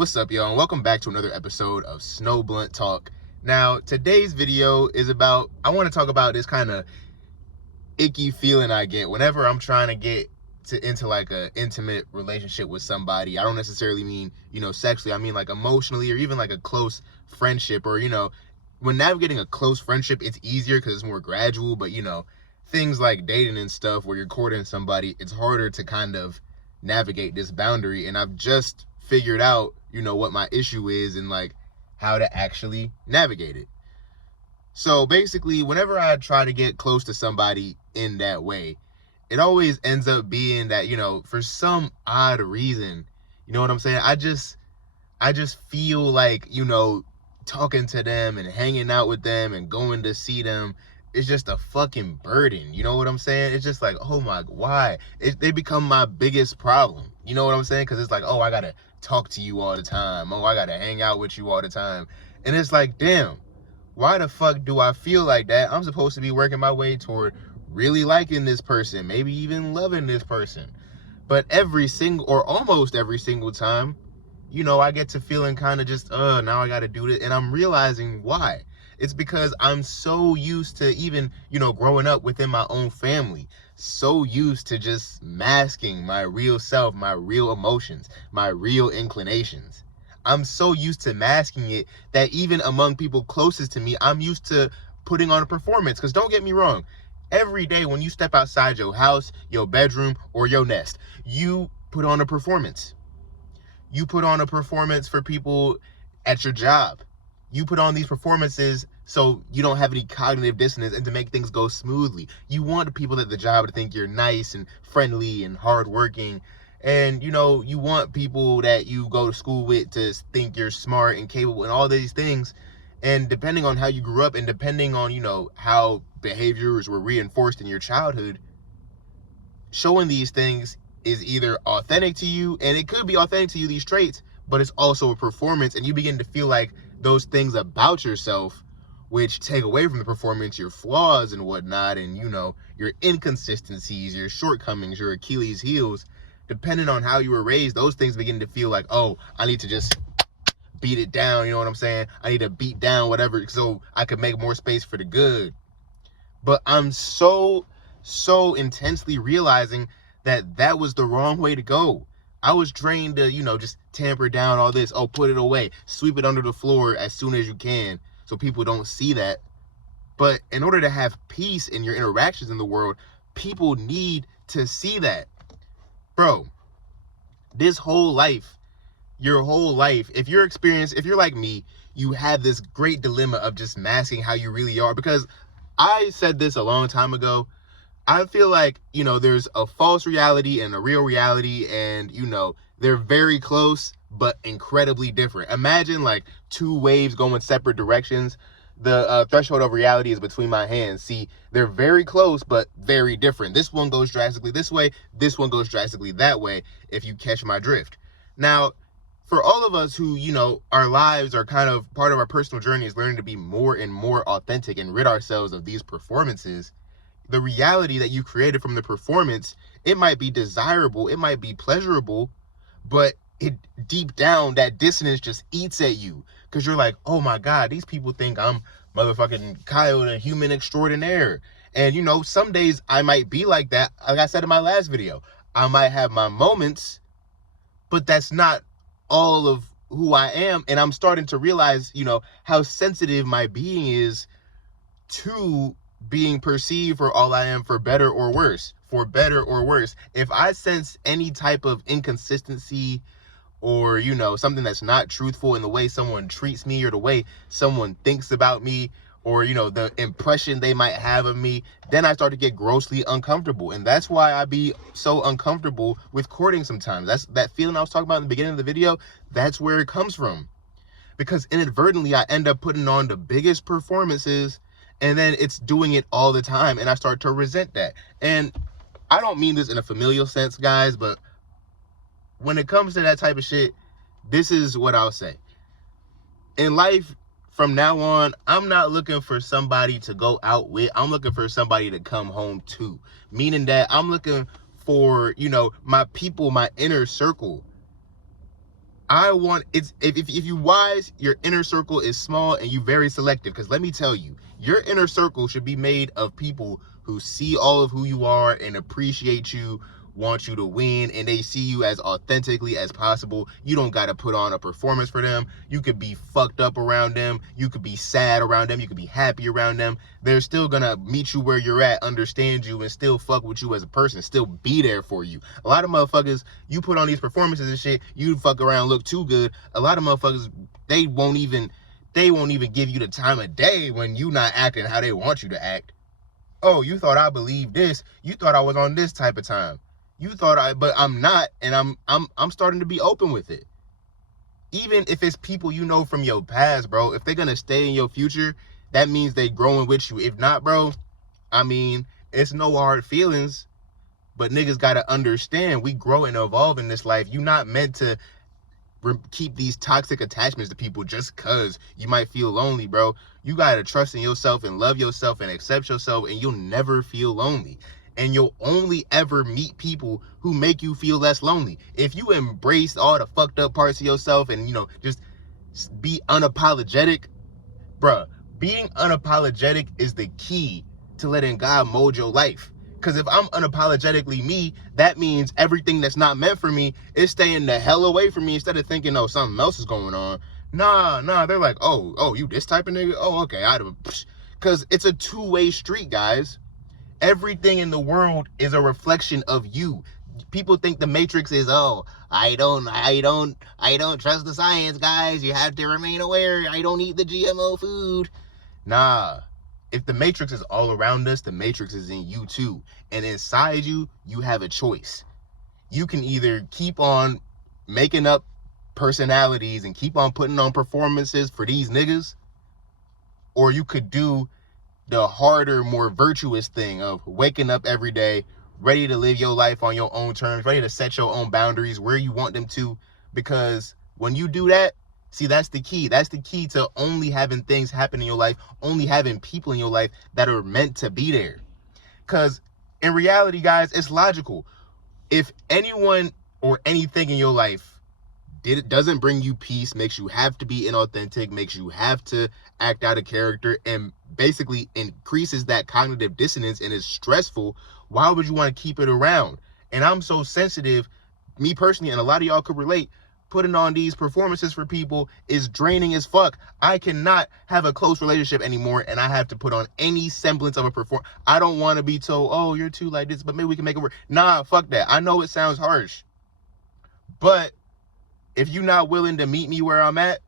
What's up, y'all, and welcome back to another episode of Snow Blunt Talk. Now, today's video is about, I want to talk about this kind of icky feeling I get whenever I'm trying to get into like a intimate relationship with somebody. I don't necessarily mean, sexually. I mean like emotionally, or even like a close friendship, or, when navigating a close friendship, it's easier because it's more gradual, but, things like dating and stuff where you're courting somebody, it's harder to kind of navigate this boundary. And I've just figured out, what my issue is and like how to actually navigate it. So basically, whenever I try to get close to somebody in that way, it always ends up being that, for some odd reason, you know what I'm saying? I just feel like, talking to them and hanging out with them and going to see them is just a fucking burden. You know what I'm saying? It's just like, oh my, why? They become my biggest problem. You know what I'm saying? Because it's like, oh, I got to talk to you all the time. Oh, I got to hang out with you all the time. And it's like, damn, why the fuck do I feel like that? I'm supposed to be working my way toward really liking this person, maybe even loving this person. But every single, or almost every single time, I get to feeling kind of just, now I got to do this. And I'm realizing why. It's because I'm so used to even, growing up within my own family, so used to just masking my real self, my real emotions, my real inclinations. I'm so used to masking it that even among people closest to me, I'm used to putting on a performance. Because don't get me wrong, every day when you step outside your house, your bedroom, or your nest, you put on a performance. You put on a performance for people at your job. You put on these performances so you don't have any cognitive dissonance and to make things go smoothly. You want the people at the job to think you're nice and friendly and hardworking. And, you want people that you go to school with to think you're smart and capable and all these things. And depending on how you grew up and depending on, how behaviors were reinforced in your childhood, showing these things is either authentic to you, and it could be authentic to you, these traits, but it's also a performance, and you begin to feel like those things about yourself, which take away from the performance, your flaws and whatnot, and, your inconsistencies, your shortcomings, your Achilles heels, depending on how you were raised, those things begin to feel like, oh, I need to just beat it down, you know what I'm saying? I need to beat down whatever so I could make more space for the good. But I'm so intensely realizing that was the wrong way to go. I was trained to, just tamper down all this. Oh, put it away. Sweep it under the floor as soon as you can so people don't see that. But in order to have peace in your interactions in the world, people need to see that. Bro, this whole life, your whole life, if you're like me, you have this great dilemma of just masking how you really are. Because I said this a long time ago. I feel like, there's a false reality and a real reality, and, they're very close, but incredibly different. Imagine like two waves going separate directions. The threshold of reality is between my hands. See, they're very close, but very different. This one goes drastically this way. This one goes drastically that way, if you catch my drift. Now, for all of us who, our lives are kind of part of our personal journey is learning to be more and more authentic and rid ourselves of these performances. The reality that you created from the performance, it might be desirable, it might be pleasurable, but it deep down, that dissonance just eats at you. Because you're like, oh my God, these people think I'm motherfucking Kyle, the human extraordinaire. And, some days I might be like that. Like I said in my last video, I might have my moments, but that's not all of who I am. And I'm starting to realize, how sensitive my being is to being perceived for all I am, for better or worse. If I sense any type of inconsistency or, something that's not truthful in the way someone treats me or the way someone thinks about me or, the impression they might have of me, then I start to get grossly uncomfortable. And that's why I be so uncomfortable with courting sometimes. That's that feeling I was talking about in the beginning of the video. That's where it comes from. Because inadvertently, I end up putting on the biggest performances, and then it's doing it all the time, and I start to resent that. And I don't mean this in a familial sense, guys, but when it comes to that type of shit, this is what I'll say. In life, from now on, I'm not looking for somebody to go out with. I'm looking for somebody to come home to. Meaning that I'm looking for, my people, my inner circle. I want, it's, if you wise, your inner circle is small and you very selective. Because let me tell you, your inner circle should be made of people who see all of who you are and appreciate you, want you to win, and they see you as authentically as possible. You don't got to put on a performance for them. You could be fucked up around them. You could be sad around them. You could be happy around them. They're still gonna meet you where you're at, understand you, and still fuck with you as a person, still be there for you. A lot of motherfuckers, you put on these performances and shit, you fuck around, look too good. A lot of motherfuckers, they won't even give you the time of day when you not acting how they want you to act. Oh, you thought I believed this. You thought I was on this type of time. You thought but I'm not, and I'm starting to be open with it. Even if it's people you know from your past, bro, if they're gonna stay in your future, that means they growing with you. If not, bro, I mean, it's no hard feelings, but niggas gotta understand we grow and evolve in this life. You're not meant to keep these toxic attachments to people just cause you might feel lonely, bro. You gotta trust in yourself and love yourself and accept yourself, and you'll never feel lonely. And you'll only ever meet people who make you feel less lonely. If you embrace all the fucked up parts of yourself and, just be unapologetic, bruh, being unapologetic is the key to letting God mold your life. Because if I'm unapologetically me, that means everything that's not meant for me is staying the hell away from me, instead of thinking, oh, something else is going on. Nah, they're like, oh, you this type of nigga? Oh, okay, because it's a two-way street, guys. Everything in the world is a reflection of you. People think the Matrix is, I don't trust the science, guys. You have to remain aware. I don't eat the GMO food. Nah. If the Matrix is all around us, the Matrix is in you too. And inside you, you have a choice. You can either keep on making up personalities and keep on putting on performances for these niggas, or you could do the harder, more virtuous thing of waking up every day, ready to live your life on your own terms, ready to set your own boundaries where you want them to. Because when you do that, see, that's the key. That's the key to only having things happen in your life, only having people in your life that are meant to be there. Because in reality, guys, it's logical. If anyone or anything in your life doesn't bring you peace, makes you have to be inauthentic, makes you have to act out of character, and basically increases that cognitive dissonance and is stressful, why would you want to keep it around? And I'm so sensitive, me personally, and a lot of y'all could relate, putting on these performances for people is draining as fuck. I cannot have a close relationship anymore and I have to put on any semblance of a performance. I don't want to be told, oh, you're too like this, but maybe we can make it work. Nah, fuck that. I know it sounds harsh, but if you're not willing to meet me where I'm at,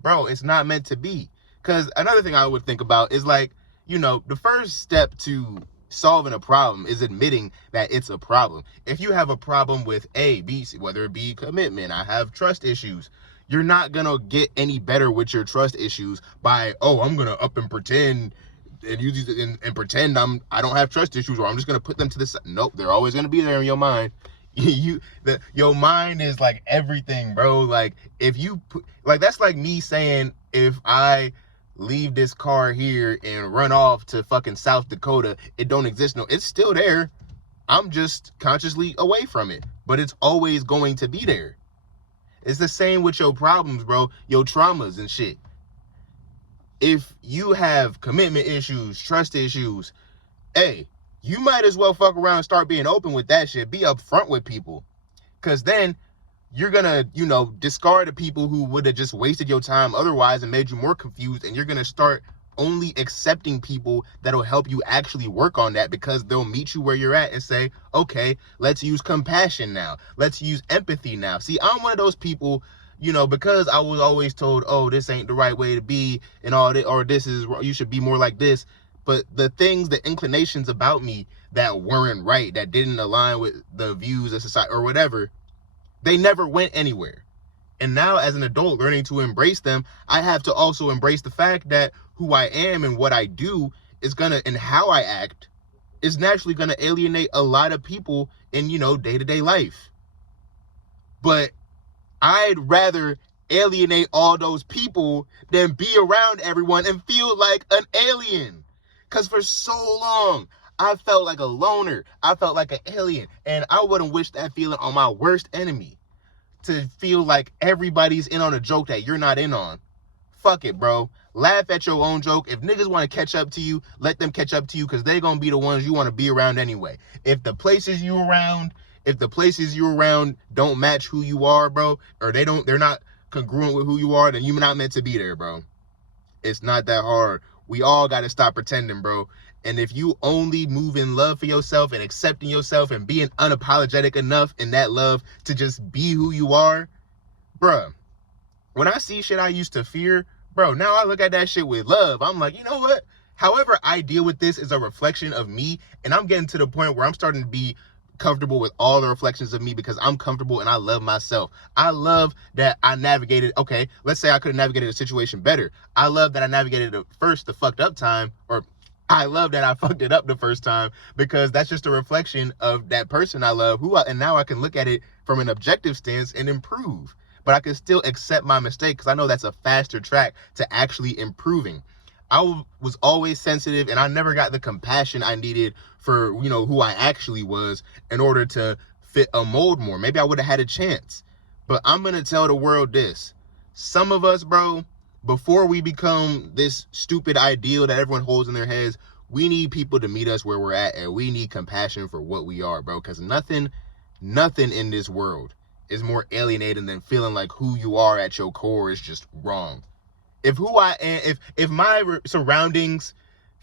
bro, it's not meant to be. Because another thing I would think about is like, the first step to solving a problem is admitting that it's a problem. If you have a problem with A, B, C, whether it be commitment, I have trust issues, you're not going to get any better with your trust issues by, I'm going to up and pretend and use these and pretend I don't have trust issues, or I'm just going to put them to the side. Nope, they're always going to be there in your mind. Your mind is like everything, bro. Like if you that's like me saying, if I leave this car here and run off to fucking South Dakota, it don't exist. No, it's still there. I'm just consciously away from it, but it's always going to be there. It's the same with your problems, bro, your traumas and shit. If you have commitment issues, trust issues, hey, you might as well fuck around and start being open with that shit. Be upfront with people. Because then you're going to, discard the people who would have just wasted your time otherwise and made you more confused. And you're going to start only accepting people that'll help you actually work on that, because they'll meet you where you're at and say, okay, let's use compassion now. Let's use empathy now. See, I'm one of those people, because I was always told, oh, this ain't the right way to be and all that, or you should be more like this. But the things, the inclinations about me that weren't right, that didn't align with the views of society or whatever, they never went anywhere. And now as an adult learning to embrace them, I have to also embrace the fact that who I am and what I do and how I act is naturally going to alienate a lot of people in, day-to-day life. But I'd rather alienate all those people than be around everyone and feel like an alien. Because for so long, I felt like a loner. I felt like an alien. And I wouldn't wish that feeling on my worst enemy. to feel like everybody's in on a joke that you're not in on. Fuck it, bro. Laugh at your own joke. If niggas want to catch up to you, let them catch up to you, because they're going to be the ones you want to be around anyway. If the places you're around don't match who you are, bro, or they're not congruent with who you are, then you're not meant to be there, bro. It's not that hard. We all got to stop pretending, bro. And if you only move in love for yourself and accepting yourself and being unapologetic enough in that love to just be who you are, bro, when I see shit I used to fear, bro, now I look at that shit with love. I'm like, you know what? However I deal with this is a reflection of me, and I'm getting to the point where I'm starting to be comfortable with all the reflections of me because I'm comfortable and I love myself. I love that I navigated, okay, let's say I could have navigated a situation better. I love that I navigated the fucked up time, or I love that I fucked it up the first time, because that's just a reflection of that person I love, and now I can look at it from an objective stance and improve. But I can still accept my mistake because I know that's a faster track to actually improving. I was always sensitive, and I never got the compassion I needed for, who I actually was in order to fit a mold more. Maybe I would have had a chance. But I'm going to tell the world this. Some of us, bro, before we become this stupid ideal that everyone holds in their heads, we need people to meet us where we're at, and we need compassion for what we are, bro. Because nothing in this world is more alienating than feeling like who you are at your core is just wrong. If who I am, if my surroundings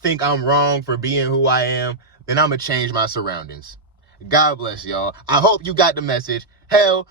think I'm wrong for being who I am, then I'm gonna change my surroundings. God bless y'all. I hope you got the message. Hell,